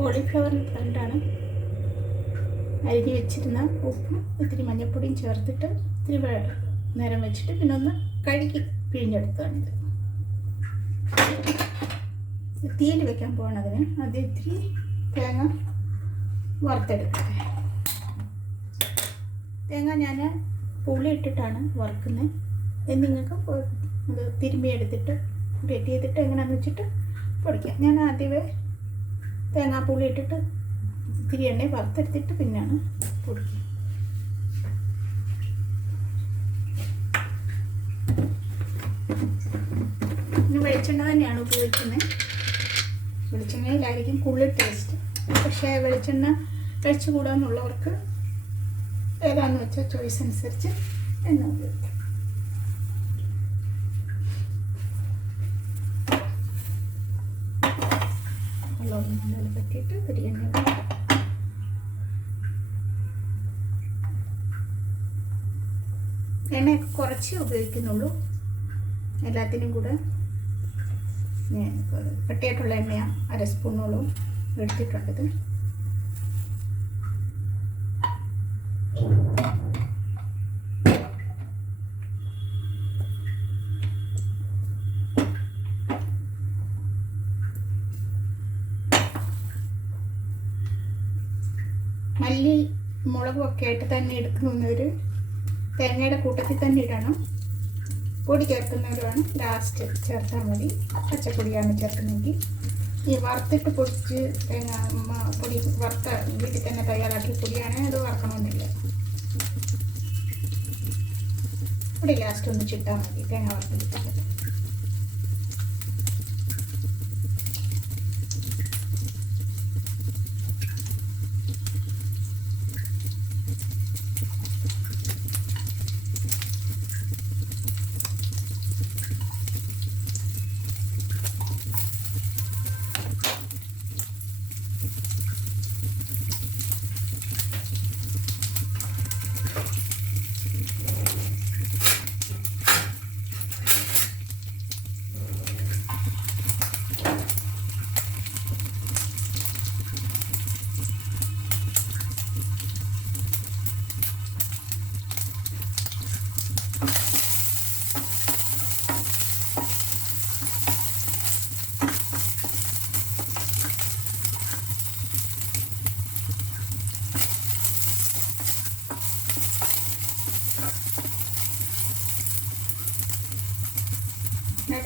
Cauliflower പ്ലാന്റാണ്. അരിഞ്ഞ് വെച്ചിരുന്ന ഉപ്പും ഇത്തിരി മഞ്ഞൾപ്പൊടിയും ചേർത്തിട്ട് ഇത്തിരി നേരം വെച്ചിട്ട് പിന്നെ ഒന്ന് കഴുകി പിഴിഞ്ഞെടുത്തതാണിത്. തീയിൽ വെക്കാൻ പോകണതിന് ആദ്യം ഇത്തിരി തേങ്ങ വറുത്തെടുക്കട്ടെ. തേങ്ങ ഞാൻ പുളി ഇട്ടിട്ടാണ് വറുക്കുന്നത്. നിങ്ങൾക്ക് അത് തിരുമ്മി എടുത്തിട്ട് ഗ്രേറ്റ് ചെയ്തിട്ട് എങ്ങനെയാണെന്ന് വെച്ചിട്ട് പൊടിക്കാം. ഞാൻ ആദ്യമേ തേങ്ങാപ്പുളി ഇട്ടിട്ട് ഇത്തിരി എണ്ണ വറുത്തെടുത്തിട്ട് പിന്നെയാണ് പൊടിക്കുക. ഇനി വെളിച്ചെണ്ണ തന്നെയാണ് ഉപയോഗിക്കുന്നത്. വെളിച്ചെണ്ണയിലായിരിക്കും കൂടുതൽ ടേസ്റ്റ്. പക്ഷേ വെളിച്ചെണ്ണ കഴിച്ചുകൂടാന്നുള്ളവർക്ക് ഏതാണെന്ന് വെച്ചാൽ ചോയ്സ് അനുസരിച്ച് എണ്ണ ഉപയോഗിക്കാം. വെള്ളം പറ്റിയിട്ട് ബിരിയാണി എണ്ണയൊക്കെ കുറച്ചേ ഉപയോഗിക്കുന്നുള്ളൂ. എല്ലാത്തിനും കൂടെ കട്ടിയായിട്ടുള്ള എണ്ണയാണ് 1/2 സ്പൂണോളം എടുത്തിട്ടുണ്ടത്. മല്ലി മുളകും ഒക്കെ ആയിട്ട് തന്നെ എടുക്കുന്നവർ തേങ്ങയുടെ കൂട്ടത്തിൽ തന്നെ ഇടണം. പൊടി ചേർക്കുന്നവരാണ് ലാസ്റ്റ് ചേർത്താൽ മതി. പച്ചപ്പൊടിയാണ് ചേർക്കുന്നതെങ്കിൽ. ഈ വറുത്തിട്ട് പൊടിച്ച് പൊടി വറുത്ത വീട്ടിൽ തന്നെ തയ്യാറാക്കിയ പൊടിയാണെങ്കിൽ അത് വറക്കണമെന്നില്ല. പൊടി ലാസ്റ്റ് ഒന്ന് ചിട്ടാൽ മതി. തേങ്ങ വറുത്തിട്ട്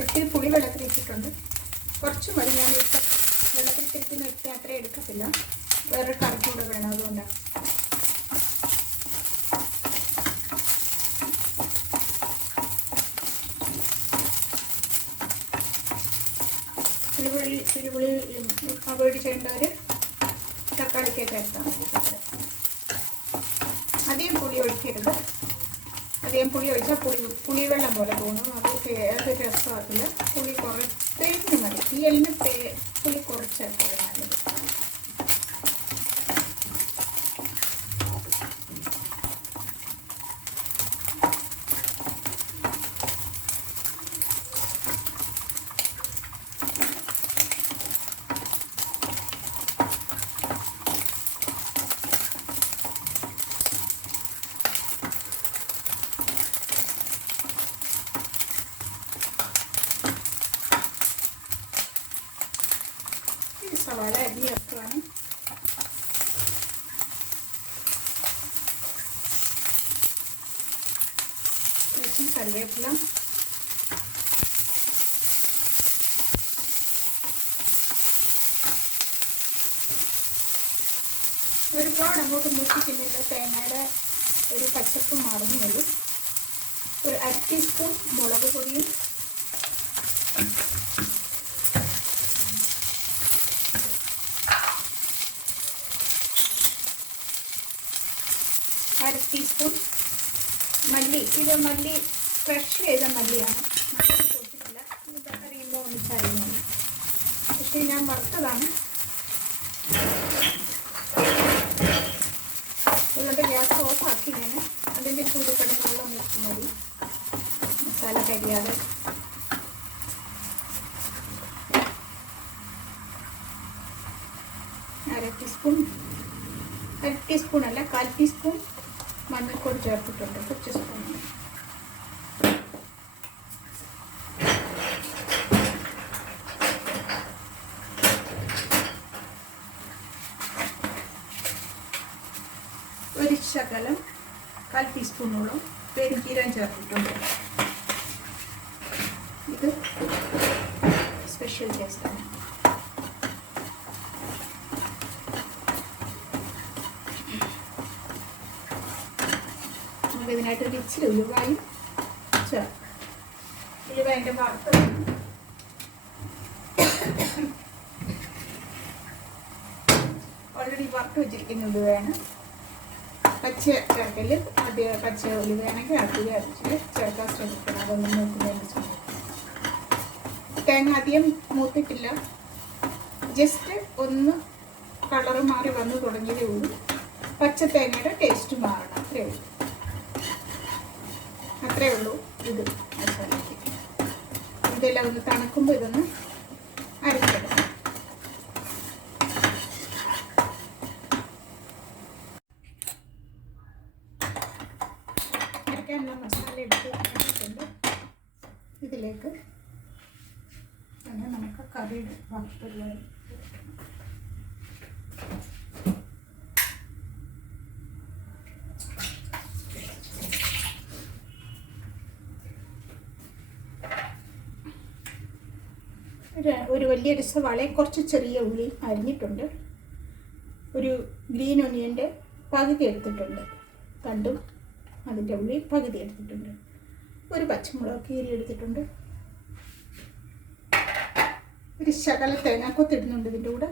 ഇത്തിരി പുളി വെള്ളത്തിൽ ഇട്ടിട്ടുണ്ട്. കുറച്ച് മതി. ഞാൻ വെള്ളത്തിൽ തിരിക്കുന്ന ഇട്ട് അത്രയും എടുക്കത്തില്ല. വേറൊരു കറിക്ക് കൂടെ വേണം. അതുകൊണ്ടാണ്. പിരിപുളി അവോയ്ഡ് ചെയ്യേണ്ടവർ തക്കാളിക്ക് ചേർത്താൽ മതി. അധികം പുളി ഒഴിക്കരുത്. അധികം പുളി ഒഴിച്ചാൽ പുളിവെള്ളം പോലെ തോന്നും. അത് രസമാക്കില്ല. പുളി കുറച്ചേക്ക് മതി. തീയലിന് പുളി കുറച്ചൊക്കെ നല്ലത്. സവാള അരിഞ്ഞ് ചേർക്കുവാണ്. കറിവേപ്പില, ഒരുപാട് അങ്ങോട്ട് മുട്ടിക്കുന്നില്ല. തേങ്ങയുടെ ഒരു പച്ചപ്പ് മാറുന്നുള്ളൂ. ഒരു 1/2 ടീസ്പൂൺ മുളക് പൊടിയും 1/2 ടീസ്പൂൺ മല്ലി. ഇത് മല്ലി ഫ്രഷ് ചെയ്ത മല്ലിയാണ്. കൂട്ടിട്ടില്ല. ഇത് അറിയുമ്പോൾ ഒന്നിച്ചായിരുന്നു. പക്ഷേ ഞാൻ വറുത്തതാണ്. എന്നിട്ട് ഗ്യാസ് ഓഫാക്കി ഞാൻ അതിൻ്റെ ചൂട് കിടന്നുള്ള മിക്സ് മതി. മസാല കരിയാതെ അര ടീസ്പൂൺ അല്ല 1/4 ടീസ്പൂൺ മഞ്ഞൾപ്പൊടി ചേർത്തിട്ടുണ്ട്. കുറച്ച് സ്പൂൺ. ഒരു ശകലം 1/4 ടീസ്പൂണോളം പെരുംജീരകം ചേർത്തിട്ടുണ്ട്. ഇത് സ്പെഷ്യൽ ടേസ്റ്റാണ്. നമുക്ക് ഇതിനായിട്ട് ഒരു ഇച്ചിരി ഉലുവായും ചേർക്കാം. ഉലുവ അതിൻ്റെ വറുത്ത് ഓൾറെഡി വറുത്ത് വെച്ചിരിക്കുന്ന ഉലുവയാണ്. പച്ച ചേർക്കൽ ആദ്യം പച്ച ഉലുവയാണെങ്കിൽ അധികം അരച്ചിട്ട് ചേർക്കാൻ ശ്രമിക്കണം. അതൊന്നും മൂക്കുന്നതിന് ശ്രമിക്കും. തേങ്ങ അധികം മൂത്തിട്ടില്ല, ജസ്റ്റ് ഒന്ന് കളറ് മാറി വന്ന് തുടങ്ങിയതേ ഉള്ളൂ. പച്ച തേങ്ങയുടെ ടേസ്റ്റ് മാറണം, അത്രേ ഉള്ളൂ. ഇത് മസാലയ്ക്ക് ഇതെല്ലാം ഒന്ന് തണുക്കുമ്പോൾ ഇതൊന്ന് അരച്ചെടുക്കണം. അരയ്ക്കാനുള്ള മസാല എടുത്ത് വെച്ചിട്ടുണ്ട്. ഇതിലേക്ക് തന്നെ നമുക്ക് കറിയുടെ ബാക്കിയുള്ളത് ഒരു വലിയൊരു സവാളയെ കുറച്ച് ചെറിയ ഉള്ളി അരിഞ്ഞിട്ടുണ്ട്. ഒരു ഗ്രീൻ ഒനിയൻ്റെ പകുതി എടുത്തിട്ടുണ്ട്. തണ്ടും അതിൻ്റെ ഉള്ളി പകുതി എടുത്തിട്ടുണ്ട്. ഒരു പച്ചമുളക് കീറി എടുത്തിട്ടുണ്ട്. ഒരു ശകല തേങ്ങാക്കൊത്തിടുന്നുണ്ട് ഇതിൻ്റെ കൂടെ.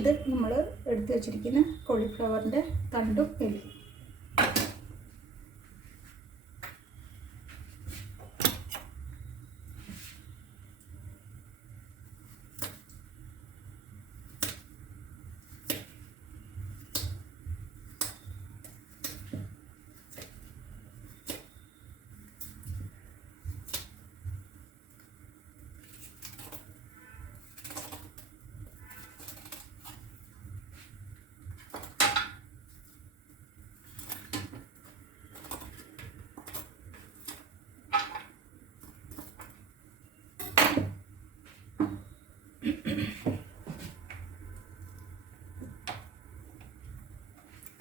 ഇത് നമ്മൾ എടുത്ത് വെച്ചിരിക്കുന്ന കോളിഫ്ലവറിൻ്റെ തണ്ടും എല്ലി.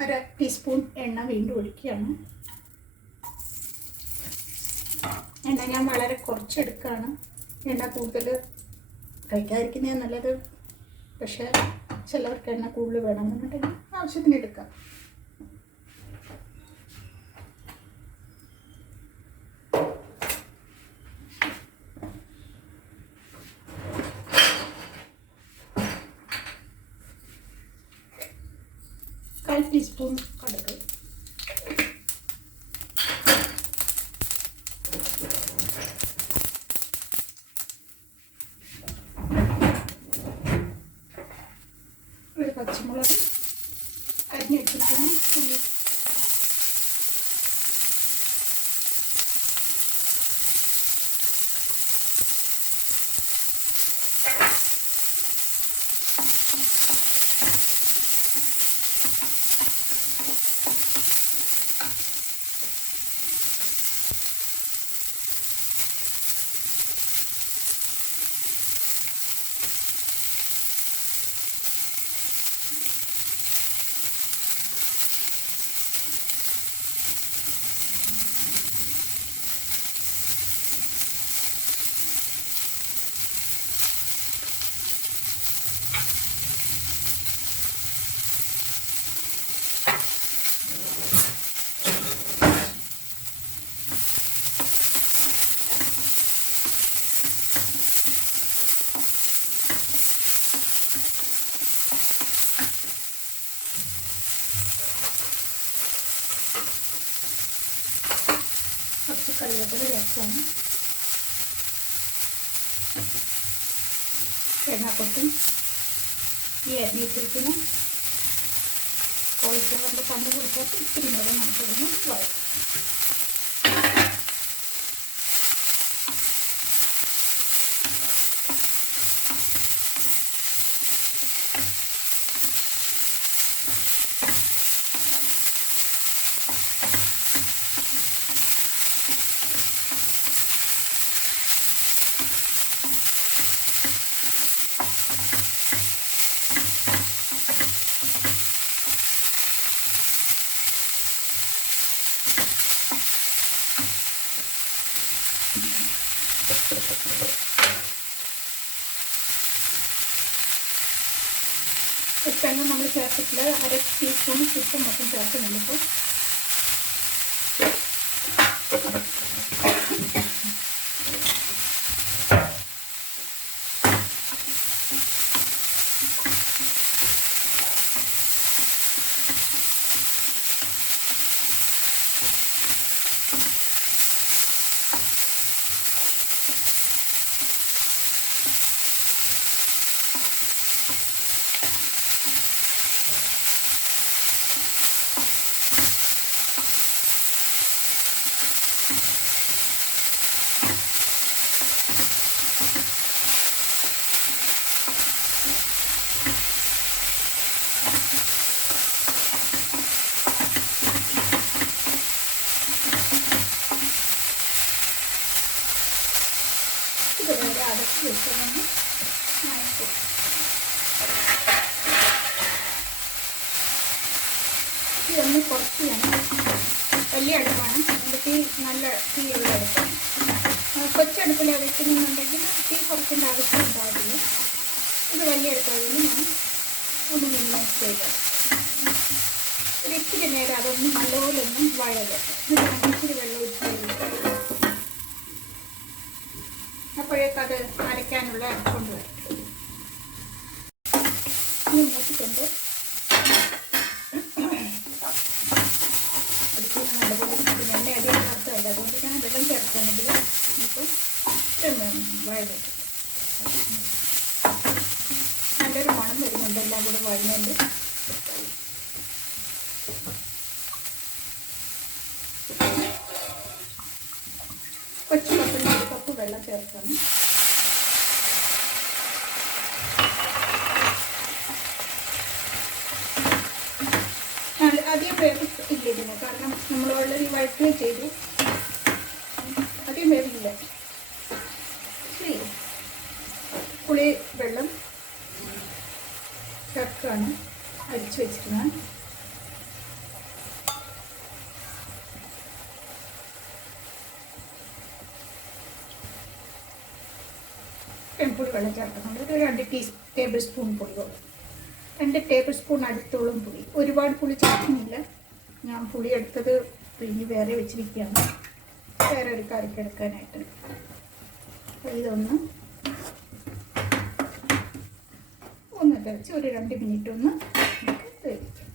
അര ടീസ്പൂൺ എണ്ണ വീണ്ടും ഒഴിക്കുകയാണ്. എണ്ണ ഞാൻ വളരെ കുറച്ചെടുക്കുകയാണ്. എണ്ണ കൂടുതൽ കഴിക്കാതിരിക്കുന്നതാണ് നല്ലത്. പക്ഷേ ചിലവർക്ക് എണ്ണ കൂടുതൽ വേണമെന്നുണ്ടെങ്കിൽ ആവശ്യത്തിന് എടുക്കാം. കാൽ ടീസ്പൂൺ കടുക്, ഒരു പച്ചമുളക് അരിഞ്ഞെടുത്തിരിക്കുന്ന ഉള്ളി, കുറച്ച് കറിവേപ്പില ചേർക്കാണ്. തേങ്ങാക്കൊട്ടും ഈ അരിഞ്ഞിട്ടിരിക്കുന്ന കോളിഫ്ലവറിൻ്റെ തണ്ട് കൊടുത്തിട്ട് ഇത്തിരി നേരം നമുക്കിതൊന്ന് വഴറ്റും. ഉപ്പെന്നും നമ്മൾ ചേർത്തിട്ടില്ല. 1/2 ടീസ്പൂൺ ഉപ്പ് മൊത്തം ചേർക്കുന്നുണ്ട് ഇപ്പോൾ. അടച്ച് വെച്ചതൊന്ന് നനയ്ക്കും. ഇതൊന്ന് കുറച്ച് വേണം. വലിയ അടുപ്പാണ്, അതിൻ്റെ നല്ല തീയുള്ള അടുപ്പാണ്. കൊച്ചടുപ്പിൽ വെക്കുന്നുണ്ടെങ്കിൽ തീ കുറക്കേണ്ട ആവശ്യം ഉണ്ടാവില്ല. ഇത് വലിയ അടുപ്പായതുകൊണ്ട് ഞാൻ ഒന്ന് മിനിമൈസ് ചെയ്ത് ഒരു ഇച്ചിരി നേരം അതൊന്ന് നല്ലപോലെ ഒന്നും വഴകട്ടെ. എന്നിട്ട് ഇച്ചിരി വെള്ളം ഒഴിച്ച് അപ്പോഴേക്കത് അരയ്ക്കാനുള്ള കൊണ്ടുവരും. ഇനി മൂട്ടിക്കൊണ്ട് അടുപ്പിൽ നല്ലപോലെ എണ്ണ അധികം ചേർത്തല്ല, അതുകൊണ്ട് ഞാൻ വെള്ളം ചേർക്കാനെങ്കിൽ ഇപ്പം വഴകിട്ട് നല്ലൊരു മണം വരുന്നുണ്ട്. എല്ലാം കൂടെ വഴങ്ങുന്നുണ്ട്. കൊച്ചു കപ്പിന് 1 കപ്പ് വെള്ളം ചേർക്കണം. അധികം പേർക്ക് ഇല്ല ഇതിന്, കാരണം നമ്മൾ ഓൾറെഡി വഴറ്റുകയും ചെയ്തു. അധികം പേരില്ല. പുളി വെള്ളം ചേർക്കാണ് അരിച്ചു വെച്ചിരുന്നത്. പുളി വെള്ളം ചേർക്കുന്നുണ്ട്. ഒരു 2 ടേബിൾ സ്പൂൺ പുളിയോളം, 2 ടേബിൾ സ്പൂൺ അടുത്തോളം പുളി. ഒരുപാട് പുളി ചേർക്കുന്നില്ല. ഞാൻ പുളി എടുത്തത് പിഴിഞ്ഞ് വേറെ വെച്ചിരിക്കുകയാണ്, വേറെ ഒരു കറിക്ക് എടുക്കാനായിട്ട്. അപ്പോൾ ഇതൊന്ന് തിളച്ച് ഒരു 2 മിനിറ്റ് ഒന്ന് നമുക്ക് വേവിക്കാം.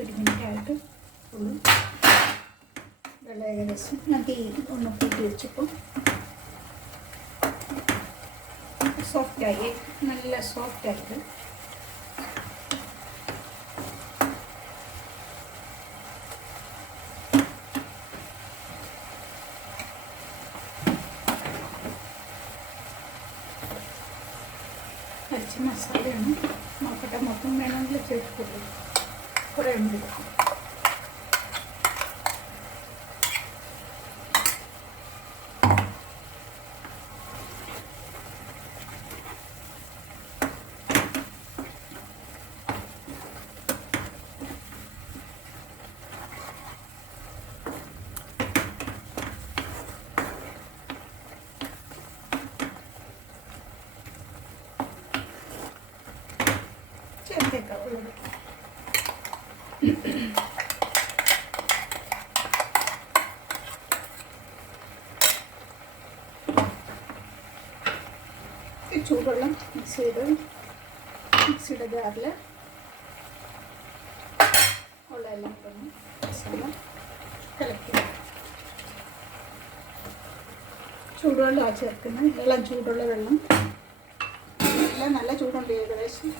ഒരു മിനിറ്റായിട്ട് ഫുള്ളും വെള്ളം ഏകദേശം ഞാൻ തീ ഒന്ന് കൂട്ടി വെച്ചപ്പോൾ സോഫ്റ്റായി, നല്ല സോഫ്റ്റായിട്ട്. അരച്ച മസാലയാണ്. നോക്കട്ടെ, മൊത്തം വേണമെങ്കിൽ ചേർക്കുള്ളൂ. കുറേ ഉണ്ട്. ചേർത്തേക്കാം ഉള്ളത്. ചൂടുവെള്ളം മിക്സ് ചെയ്ത് മിക്സിയുടെ ജാറിൽ ഉള്ള എല്ലാം തന്നെ മസാല കലക്കി ചൂടുവെള്ളം ചേർക്കുന്നത്. ഇളം ചൂടുള്ള വെള്ളം, എല്ലാം നല്ല ചൂടുണ്ട് ഏകദേശം.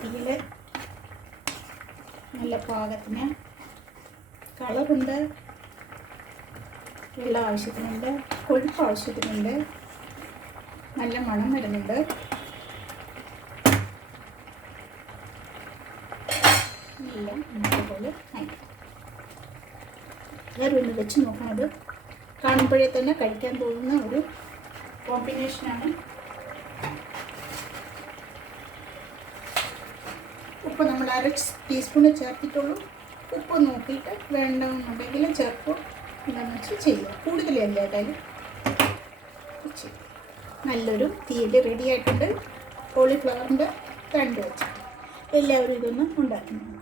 തീയിൽ നല്ല പാകത്തിന് കളറുണ്ട്, വെള്ളം ആവശ്യത്തിനുണ്ട്, കൊഴുപ്പ് ആവശ്യത്തിനുണ്ട്. നല്ല മണം വരുന്നുണ്ട്. എല്ലാം ഇതുപോലെ ആയി. എല്ലാവരും ഒന്ന് വെച്ച് നോക്കണത്. കാണുമ്പോഴേ തന്നെ കഴിക്കാൻ തോന്നുന്ന ഒരു കോമ്പിനേഷനാണ്. ഉപ്പ് നമ്മൾ 1/2 ടീസ്പൂണ് ചേർത്തിട്ടുള്ളൂ. ഉപ്പ് നോക്കിയിട്ട് വേണമെന്നുണ്ടെങ്കിൽ ചേർക്കും. എന്താണെന്ന് വെച്ചാൽ ചെയ്യുക. കൂടുതലല്ല ഏതായാലും നല്ലൊരു തീയൽ റെഡി ആയിട്ടുണ്ട്. കോളിഫ്ലവറിൻ്റെ തണ്ട് വെച്ചിട്ട് എല്ലാവരും ഇതൊന്ന് ഉണ്ടാക്കുന്നു.